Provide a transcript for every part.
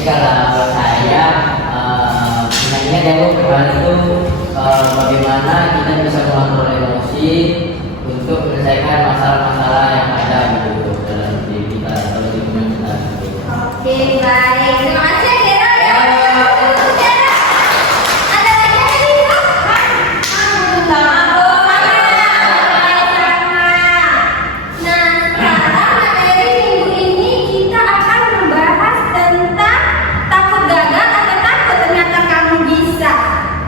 kalau saya ingatnya dari hal itu bagaimana kita bisa mengontrol emosi untuk menyelesaikan masalah-masalah yang ada gitu dalam diri kita atau di dunia kita. Oke, baik. Terima kasih Dera ya. Ada lagi yang bisa? Sama. Nah, sekarang materi minggu ini kita akan membahas tentang takut gagal atau takut ternyata kamu bisa.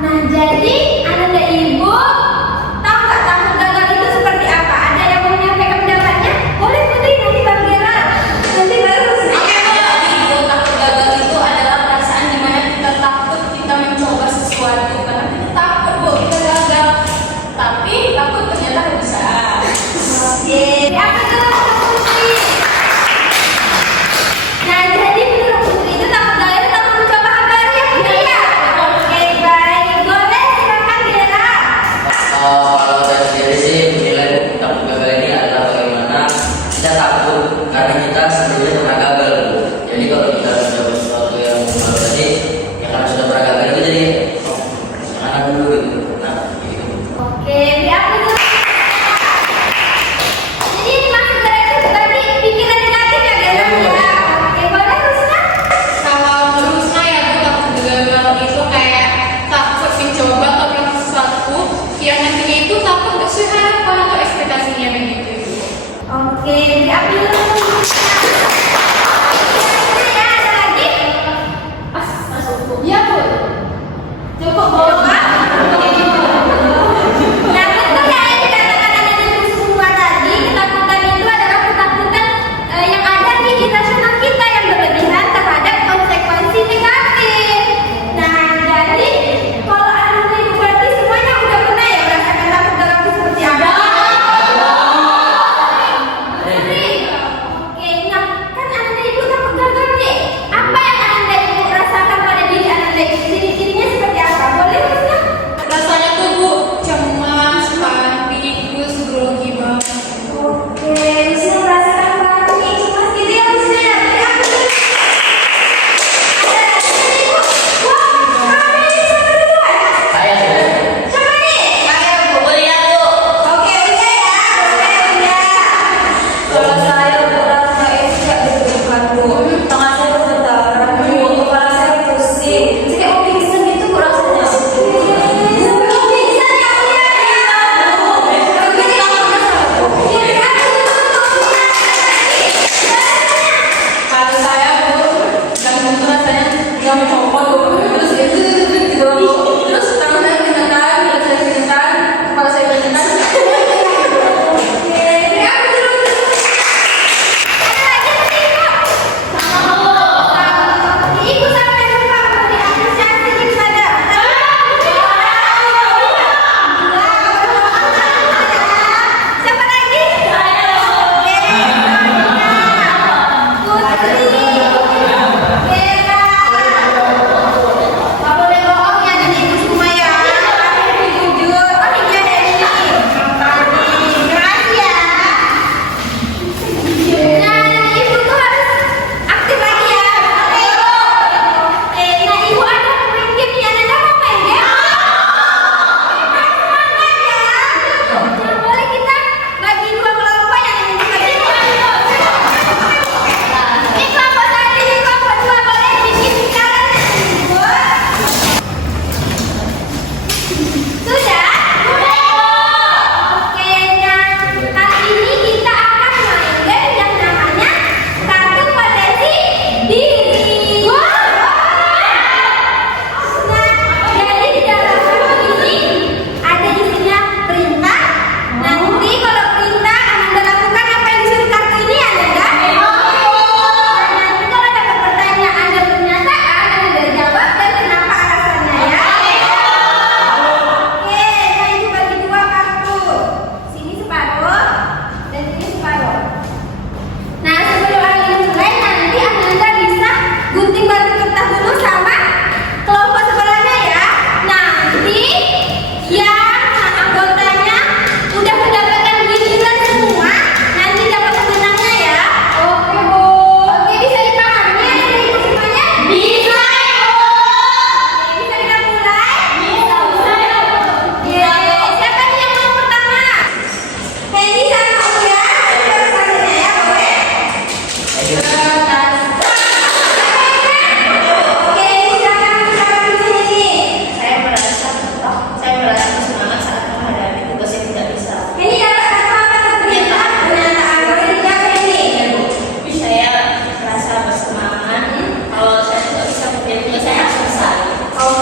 Nah, jadi anak dan ibu tahu nggak takut gagal itu seperti apa? Ada yang mau menyampaikan pendapatnya?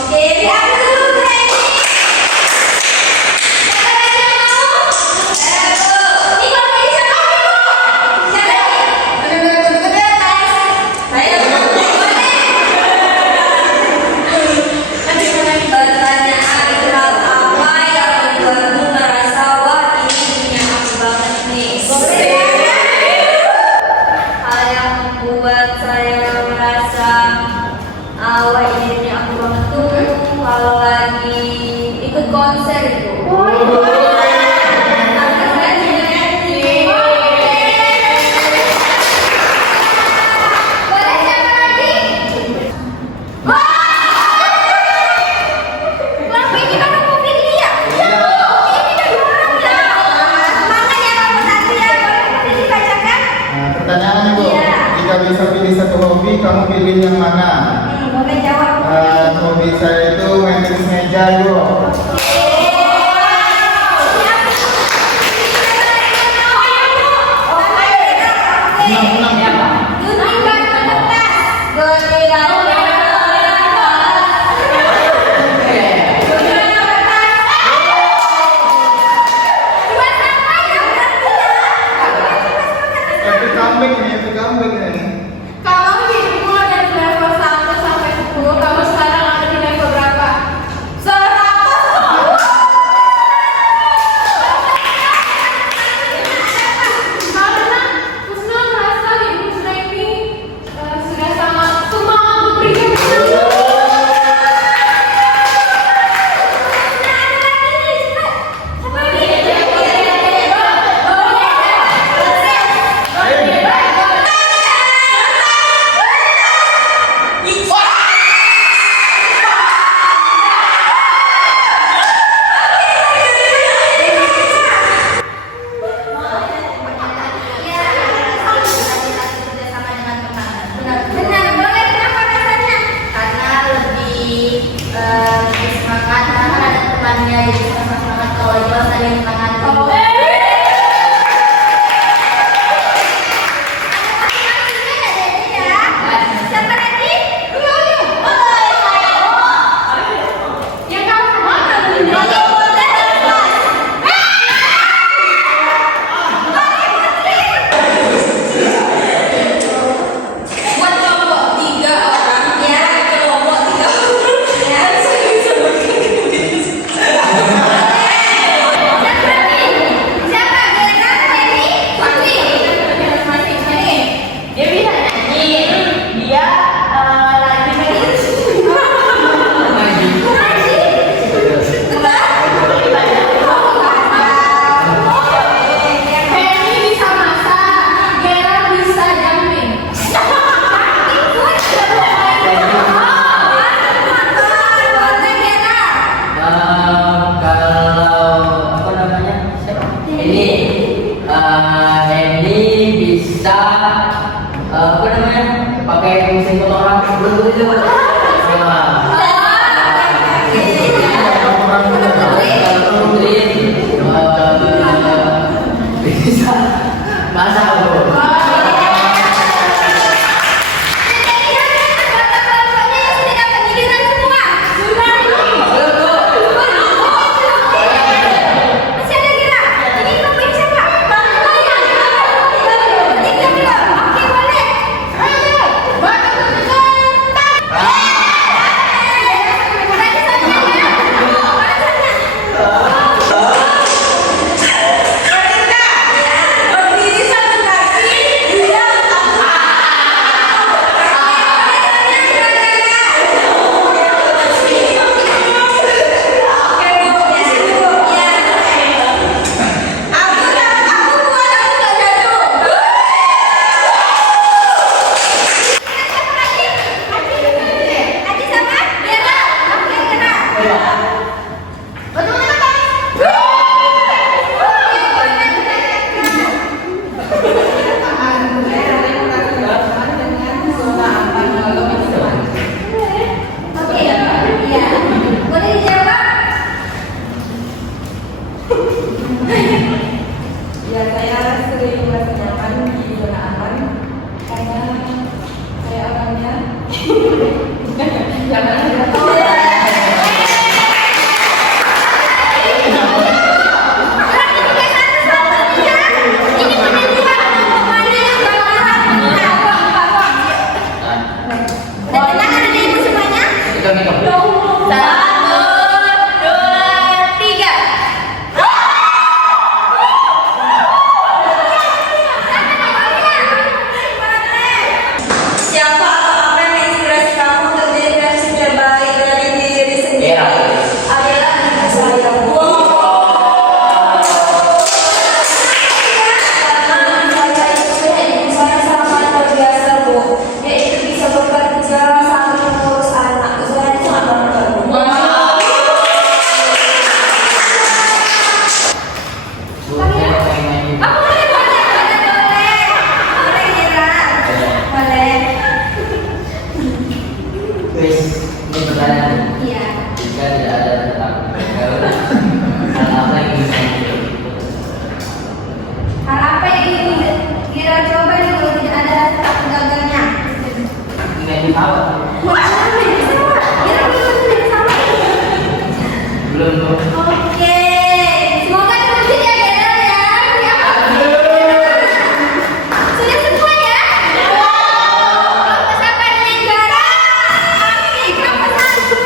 Oke, lihat dulu Freddy. Siapa lagi yang mau? Ini kalau ini siapa dulu? Siapa lagi? Bener-bener guys. Saya boleh. Pertanyaan hal apa yang membuatmu merasa wah ini punya aku banget nih? Hal yang membuat saya merasa wah ini punya aku banget tuh kalau lagi ikut konser itu. Boleh siapa lagi? Lagu ini kan mau pilih ya? Ini kan dua orang ya. Semangat ya kamu Satria, boleh pilih bacakan? Nah, pertanyaannya Bu, Iya. jika bisa pilih satu hobi, kamu pilih yang mana? Boleh jawab. Hobi saya itu main tenis meja Bu. Epic comeback ini. Kamu hidupmu dari level 1 sampai 10, kamu sekarang ada di level berapa? 100. Karena Husna merasa Ibu Husna ini sudah sangat semangat berberikan. Benar, boleh. Kenapa alasannya? Karena lebih semangat, karena ada temannya jadi semangat kalau jual saling semangat. Siapa lagi? Ya kamu kemana? Buat kelompok 3 orang ya, kelompok 3 orang ya. Siapa nih? Siapa? Gera, Feni, Fani. Masing-masing. Dia bisa nyanyi. Dia lagi Feni bisa masak, Gera bisa jumping. Kalau apa namanya? Ini bisa apa namanya? Pakai mesin motor orang betul itu. Bisa masak Bu. Ya, saya sering merasa nyaman di zona aman karena saya orangnya jangan kita. Satu, dua, tiga. Siapa atau apa yang menginspirasi kamu untuk menjadi versi terbaik dari diri sendiri? Adalah ibu saya. Karena ibu saya sangat luar biasa, Bu. Yaitu bisa bekerja sambil mengurus anak. Saya sangat bangga, Bu. Bu, saya pengen main juga. Oh, boleh, Kira. Boleh. Wis, ini pertanyaan. Iya. Jika tidak ada tetap gagal, hal apa yang ingin kamu coba? Hal apa yang ingin Kira coba nih kalau tidak ada takut gagalnya? Naik pesawat. Wah, naik pesawat. Kira bisa naik pesawat. Belum, Bu. Oke, semoga terwujud ya Kira ya. Sudah semua ya? Sampai dengan Kira. Oke, kamu satu.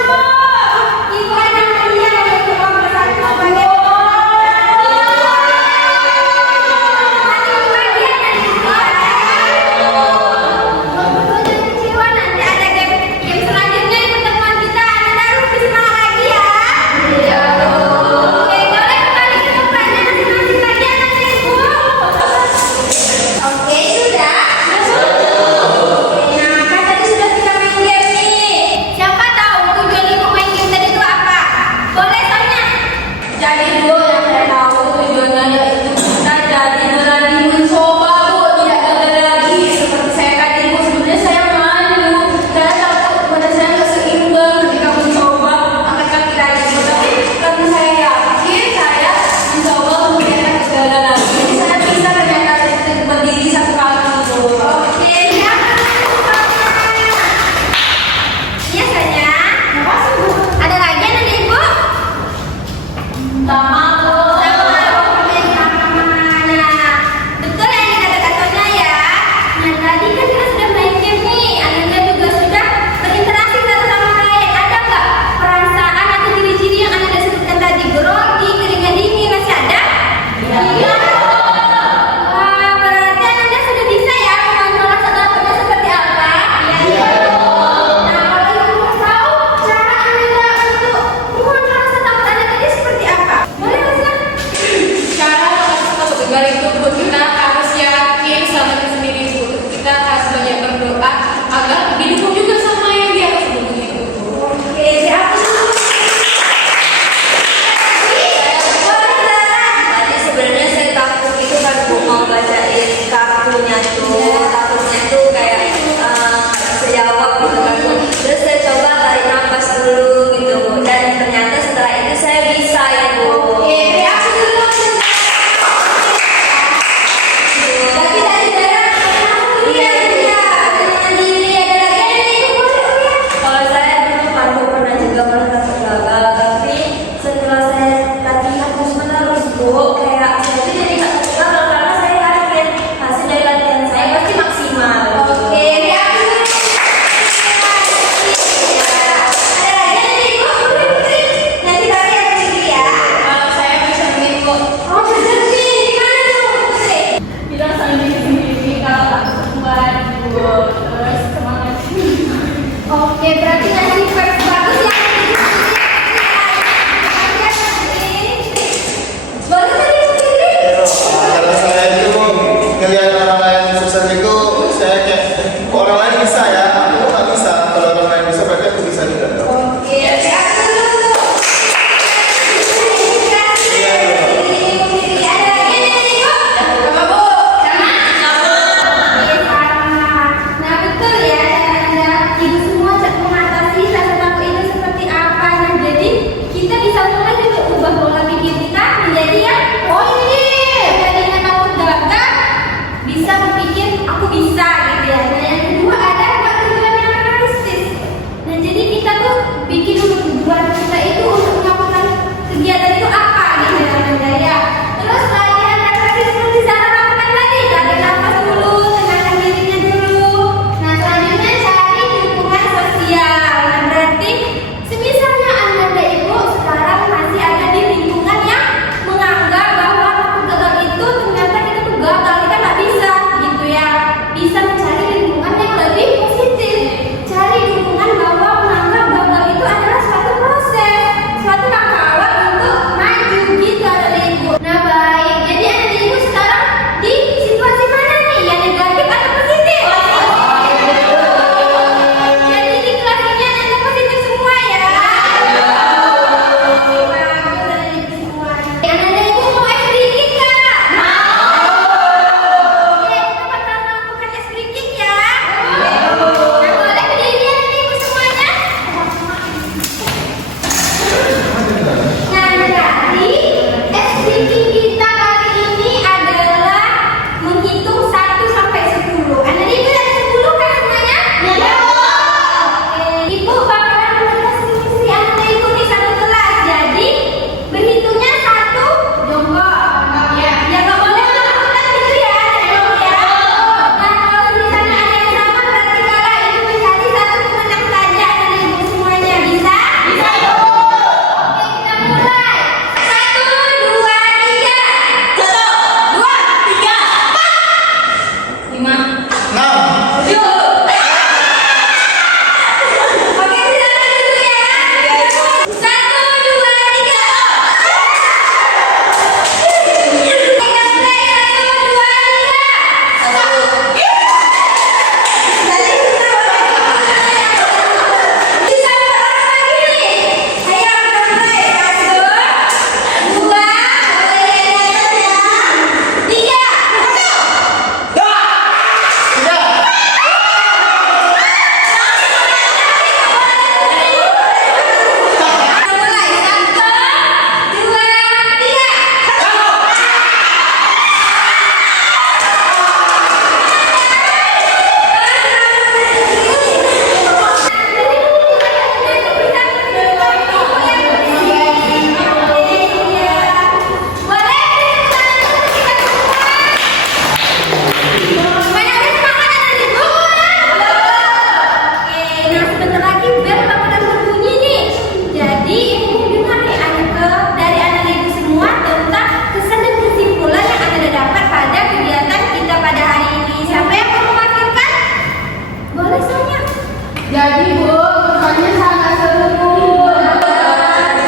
semuanya sangat seru.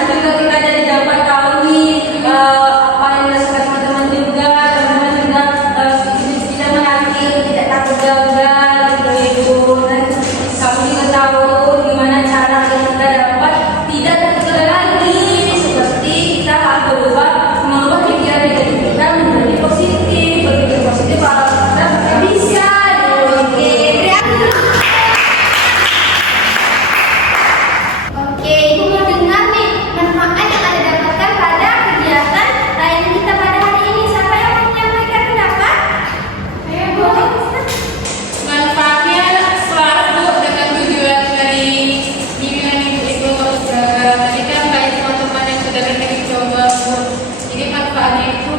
Juga kita jadi dapat tahu nih apa yang dirasakan teman-teman juga, teman-teman juga kita mengerti, tidak takut gagal gitu. Dan kamu juga tahu gimana cara kita dapat tidak takut gagal lagi. Seperti kita harus mengubah pikiran negatif kita menjadi positif, berpikir positif kalau kita bisa. Oke, berikan dulu. Oke, Ibu mau dengar nih manfaat yang ada dapatkan pada kegiatan layanan kita pada hari ini. Siapa yang mau menyampaikan pendapat? Ayo, Bu. Manfaatnya selalu dengan tujuan dari bimbingan ibu itu tadi kan banyak teman-teman yang sudah pernah dicoba Bu. Jadi manfaatnya itu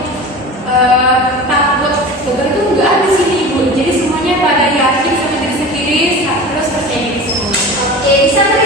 takut gagal itu nggak ada di sini Bu. Jadi semuanya pada yakin sama diri sendiri terus percaya diri semua. Oke, bisa beri